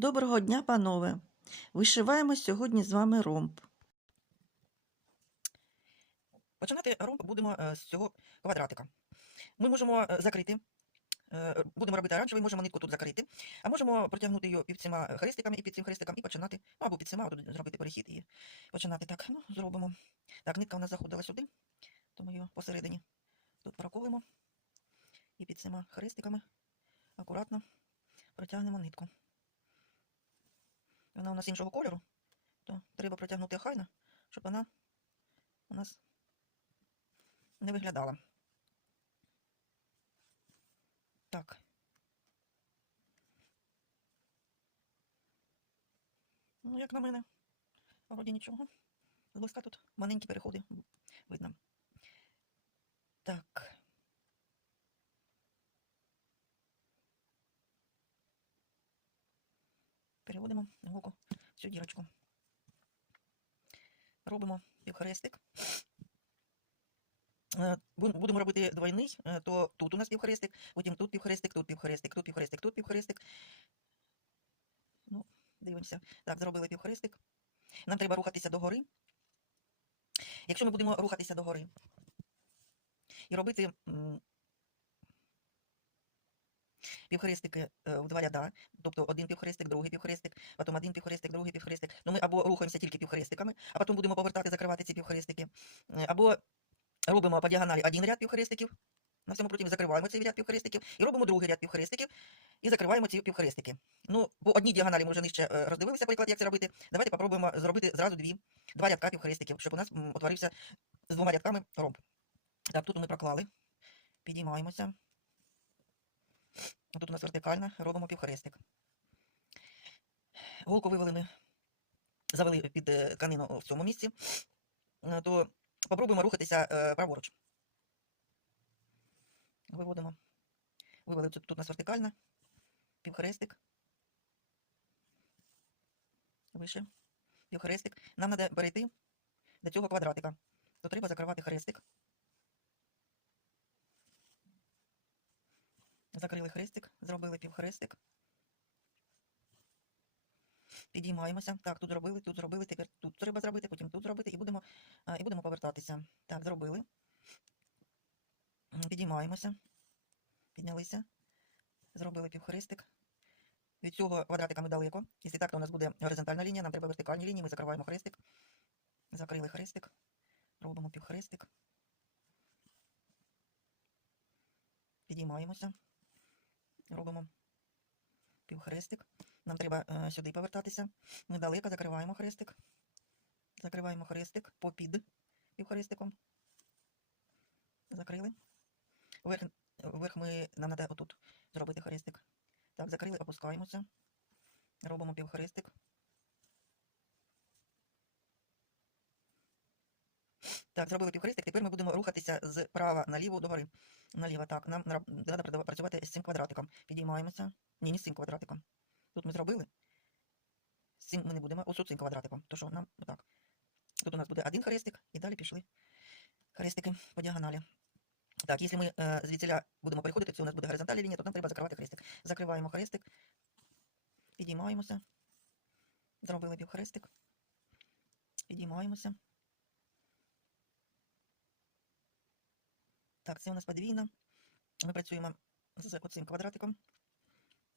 Доброго дня, панове! Вишиваємо сьогодні з вами ромб. Починати ромб будемо е, з цього квадратика. Ми можемо е, закрити, е, будемо робити оранжевий, можемо нитку тут закрити, а можемо протягнути її під цими хрестиками і під цим хрестиком і починати, ну або під цими, тут зробити перехід і починати так. Ну, зробимо. Так, нитка у нас заходила сюди, тому її посередині тут проколимо і під цими хрестиками акуратно протягнемо нитку. Вона у нас іншого кольору, то треба протягнути охайно, щоб вона у нас не виглядала. Так. Ну, як на мене, вроді нічого. Зблизька тут маленькі переходи видно. Так. Переводимо глибоко цю дірочку. Робимо півхрестик. Е, Будемо робити двойний, е, то тут у нас півхрестик, потім тут півхрестик, тут півхрестик, тут півхрестик, тут півхрестик. Ну, дивимося. Так, зробили півхрестик. Нам треба рухатися догори. Якщо ми будемо рухатися догори і робити півхрестики е, в два ряда, тобто один півхрестик, другий півхрестик, потім один півхрестик, другий півхрестик. Ну, ми або рухаємося тільки півхрестиками, а потім будемо повертати, закривати ці півхрестики, е, або робимо по діагоналі один ряд півхрестиків, на всьому противні закриваємо цей ряд півхрестиків, і робимо другий ряд півхрестиків, і закриваємо ці півхрестики. Ну, по одній діагоналі ми вже нижче е, роздивилися приклад, як це робити. Давайте попробуємо зробити зразу дві, два рядка півхрестиків, щоб у нас утворився з двома рядками ромб. Так, тут ми проклали, підіймаємося. Тут у нас вертикально, робимо півхрестик. Голку вивели завели під е, тканину в цьому місці, е, то попробуємо рухатися е, праворуч. Виводимо. Вивели тут, у нас вертикально, півхрестик. Вище, півхрестик. Нам треба перейти до цього квадратика. То треба закривати хрестик. Закрили хрестик, зробили півхрестик. Підіймаємося. Так, тут зробили, тут зробили, тепер тут треба зробити, потім тут зробити, і будемо, і будемо повертатися. Так, зробили. Підіймаємося. Піднялися. Зробили півхрестик. Від цього квадратика ми далеко. Якщо так, то у нас буде горизонтальна лінія, нам треба вертикальні лінії, ми закриваємо хрестик. Закрили хрестик. Робимо півхрестик. Підіймаємося. Робимо півхрестик. Нам треба е, сюди повертатися. Ми далеко закриваємо хрестик. Закриваємо хрестик попід півхрестиком. Закрили. Вверх, вверх ми, нам треба отут зробити хрестик. Так, закрили, опускаємося. Робимо півхрестик. Так, зробили півхрестик. Тепер ми будемо рухатися з права наліво догори. Наліво, так. Нам треба працювати з цим квадратиком. Підіймаємося. Ні, не з цим квадратиком. Тут ми зробили. З цим ми не будемо. Ось цим квадратиком. То що нам отак. Тут у нас буде один хрестик, і далі пішли хрестики по діагоналі. Так, якщо ми е, звідсіля будемо переходити, це у нас буде горизонтальна лінія, то нам треба закривати хрестик. Закриваємо хрестик, підіймаємося. Зробили півхрестик. Підіймаємося. Так, це у нас подвійно. Ми працюємо з оцим квадратиком.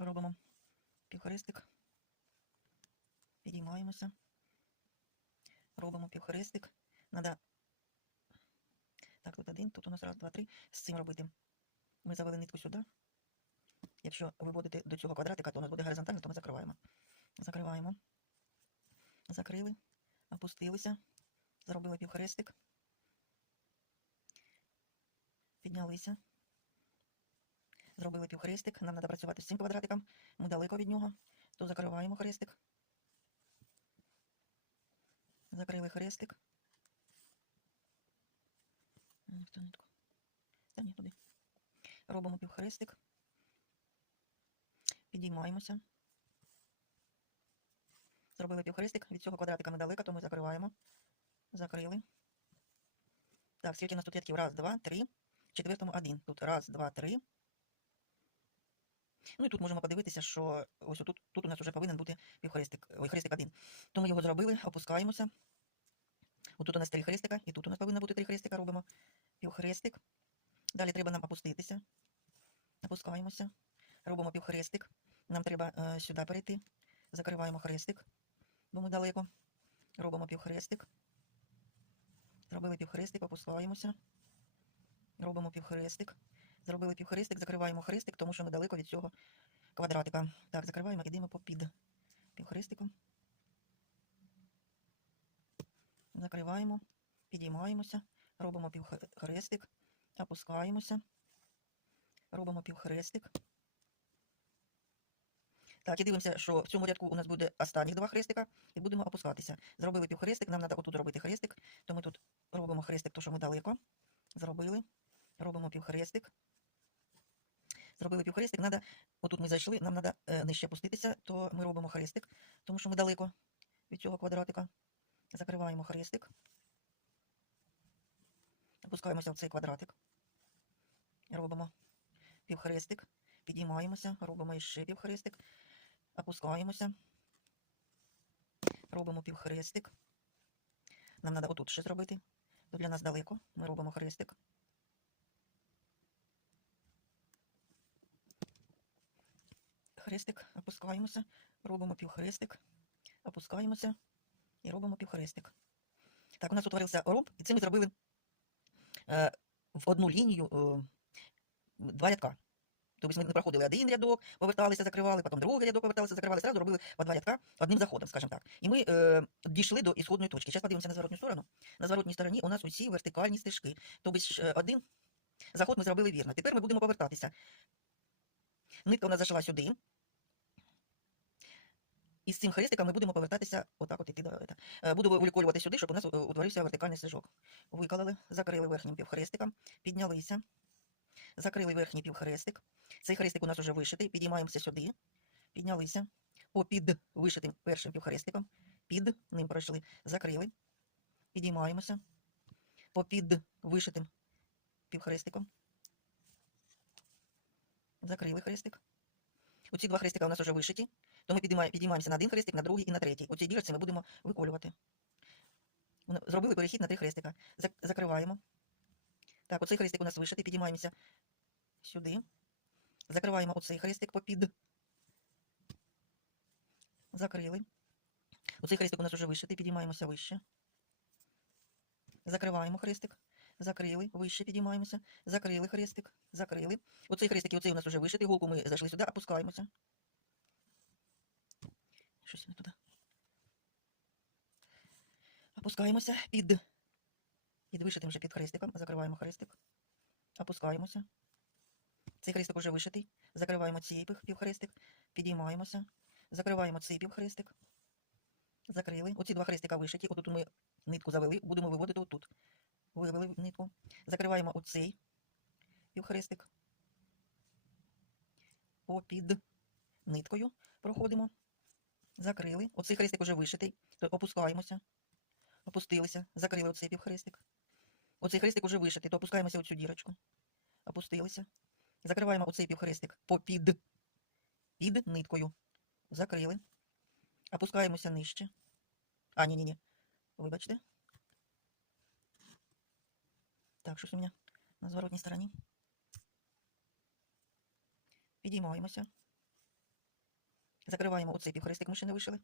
Робимо півхрестик. Підіймаємося. Робимо півхрестик. Надо... Так, тут один, тут у нас раз, два, три. З цим робити. Ми завели нитку сюди. Якщо виводити до цього квадратика, то у нас буде горизонтально, то ми закриваємо. Закриваємо. Закрили. Опустилися. Зробили півхрестик. Піднялися. Зробили півхрестик. Нам треба працювати з цим квадратиком. Ми далеко від нього. То закриваємо хрестик. Закрили хрестик. Ні, в ту нитку. Та ні, туди. Робимо півхрестик. Підіймаємося. Зробили півхрестик. Від цього квадратика ми далеко, то ми закриваємо. Закрили. Так, скільки у нас тут рядків? Раз, два, три. Четвертому один. Тут раз, два, три. Ну і тут можемо подивитися, що ось тут, тут у нас вже повинен бути півхрестик, хрестик один. То ми його зробили, опускаємося. Отут у нас три хрестика, і тут у нас повинно бути три хрестика, робимо півхрестик. Далі треба нам опуститися. Опускаємося, робимо півхрестик. Нам треба е, сюди перейти. Закриваємо хрестик, бо ми далеко. Робимо півхрестик. Зробили півхрестик, опускаємося. Робимо півхрестик. Зробили півхрестик, закриваємо хрестик, тому що ми далеко від цього квадратика. Так, закриваємо, ідемо по під півхрестиком. Закриваємо, підіймаємося, робимо півхрестик, опускаємося, робимо півхрестик. Так, і дивимося, що в цьому рядку у нас буде останніх два хрестика, і будемо опускатися. Зробили півхрестик, нам треба отут робити хрестик, то ми тут робимо хрестик, то що ми далеко. Зробили, робимо півхрестик. Зробили півхрестик, надо, отут ми зайшли, нам треба е, нижче опуститися, то ми робимо хрестик, тому що ми далеко від цього квадратика. Закриваємо хрестик. Опускаємося в цей квадратик. Робимо півхрестик. Підіймаємося, робимо іще півхрестик. Опускаємося. Робимо півхрестик. Нам треба отут ще зробити. Тут для нас далеко. Ми робимо хрестик. Хрестик, опускаємося, робимо півхрестик, опускаємося і робимо півхрестик. Так, у нас утворився ромб, і це ми зробили е, в одну лінію е, два рядка. Тобто ми проходили один рядок, поверталися, закривали, потім другий рядок поверталися, закривали, зразу робили по два рядка одним заходом, скажімо так. І ми е, дійшли до ісходної точки. Зараз подивимося на зворотню сторону. На зворотній стороні у нас усі вертикальні стежки. Тобто е, один заход ми зробили вірно. Тепер ми будемо повертатися. Нитка у нас зайшла сюди. І з цим хрестиком ми будемо повертатися, отак от іти до ета. Е, Буду виколювати сюди, щоб у нас утворився вертикальний стежок. Виколили, закрили верхнім півхрестиком, піднялися, закрили верхній півхрестик. Цей хрестик у нас вже вишитий, підіймаємося сюди, піднялися, попід вишитим першим півхрестиком, під ним пройшли, закрили, підіймаємося, попід вишитим півхрестиком, закрили хрестик. Оці два хрестика у нас вже вишиті, то ми підіймаємо, підіймаємося на один хрестик, на другий і на третій. У цій дірці ми будемо виколювати. Зробили перехід на три хрестика. Закриваємо. Так, оцей хрестик у нас вишитий, підіймаємося сюди. Закриваємо оцей хрестик попід. Закрили. Оцей хрестик у нас вже вишитий, підіймаємося вище. Закриваємо хрестик. Закрили, вище підіймаємося. Закрили хрестик. Закрили. Оцей хрестик і оцей у нас вже вишитий. Голку ми зайшли сюди, опускаємося. Щось не туди. Опускаємося під, під вишитим вже під хрестиком. Закриваємо хрестик. Опускаємося. Цей хрестик уже вишитий. Закриваємо цей півхрестик. Підіймаємося. Закриваємо цей півхрестик. Закрили. Оці два хрестика вишиті. Отут ми нитку завели. Будемо виводити отут. Вивели нитку. Закриваємо оцей півхрестик. Попід ниткою проходимо. Закрили. Оцей хрестик уже вишитий. То опускаємося. Опустилися. Закрили оцей півхрестик. Оцей хрестик уже вишитий, то опускаємося в цю дірочку. Опустилися. Закриваємо оцей півхрестик попід під ниткою. Закрили. Опускаємося нижче. А, ні, ні, ні. Вибачте. Так, щось у мене на зворотній стороні. Підіймаємося. Закриваємо оцей півхрестик, ми ще не вишили.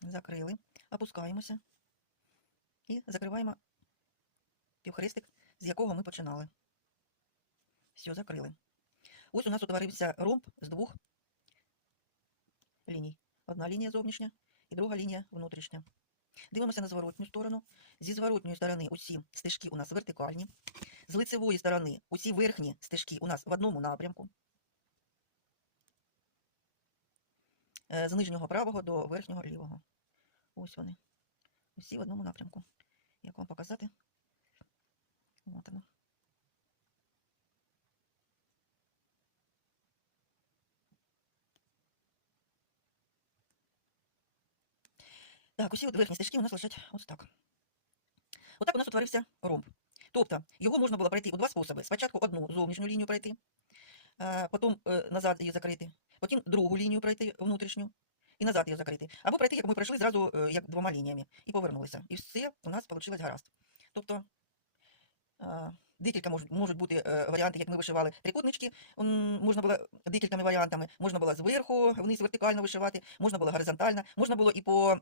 Закрили. Опускаємося. І закриваємо півхрестик, з якого ми починали. Все, закрили. Ось у нас утворився ромб з двох ліній. Одна лінія зовнішня і друга лінія внутрішня. Дивимося на зворотню сторону. Зі зворотньої сторони усі стежки у нас вертикальні. З лицевої сторони усі верхні стежки у нас в одному напрямку. Е, З нижнього правого до верхнього лівого. Ось вони. Усі в одному напрямку. Як вам показати? От воно. Так, усі верхні стежки у нас лежать ось так. Отак у нас утворився ромб. Тобто його можна було пройти у два способи. Спочатку одну зовнішню лінію пройти, е, потім е, назад її закрити, потім другу лінію пройти внутрішню і назад її закрити. Або пройти, як ми пройшли зразу е, як двома лініями і повернулися. І все у нас вийшло гаразд. Тобто декілька можуть, можуть бути е, варіанти, як ми вишивали трикутнички. Можна було декількома варіантами. Можна було зверху вниз вертикально вишивати, можна було горизонтально, можна було і по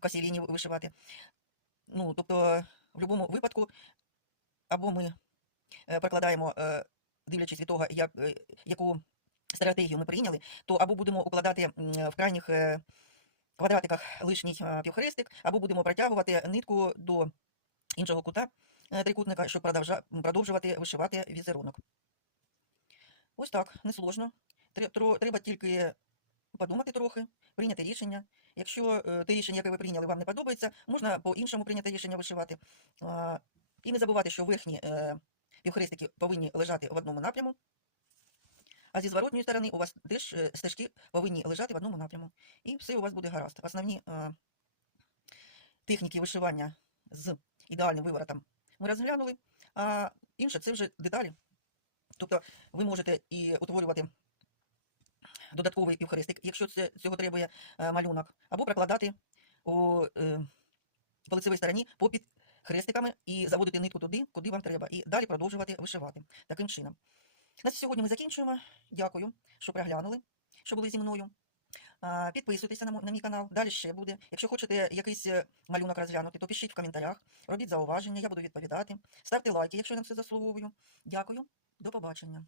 косій лінії вишивати. Ну, тобто, в будь-якому випадку, або ми е, прокладаємо, е, дивлячись від того, як, е, яку стратегію ми прийняли, то або будемо укладати в крайніх е, квадратиках лишній е, півхрестик, або будемо протягувати нитку до іншого кута е, трикутника, щоб продовжувати вишивати візерунок. Ось так, несложно. Треба тільки подумати трохи, прийняти рішення. Якщо е, те рішення, яке ви прийняли, вам не подобається, можна по-іншому прийняти рішення вишивати. І не забувати, що верхні е, півхрестики повинні лежати в одному напряму, а зі зворотньої сторони у вас теж е, стежки повинні лежати в одному напряму. І все у вас буде гаразд. Основні техніки вишивання з ідеальним виворотом ми розглянули, а інше це вже деталі. Тобто ви можете і утворювати додатковий півхрестик, якщо це цього требує е, малюнок, або прокладати у, е, по лицевій стороні попід хрестиками і заводити нитку туди, куди вам треба, і далі продовжувати вишивати таким чином. На сьогодні ми закінчуємо. Дякую, що приглянули, що були зі мною. Підписуйтеся на мій канал, далі ще буде. Якщо хочете якийсь е, малюнок розглянути, то пишіть в коментарях, робіть зауваження, я буду відповідати. Ставте лайки, якщо я на це заслуговую. Дякую, до побачення.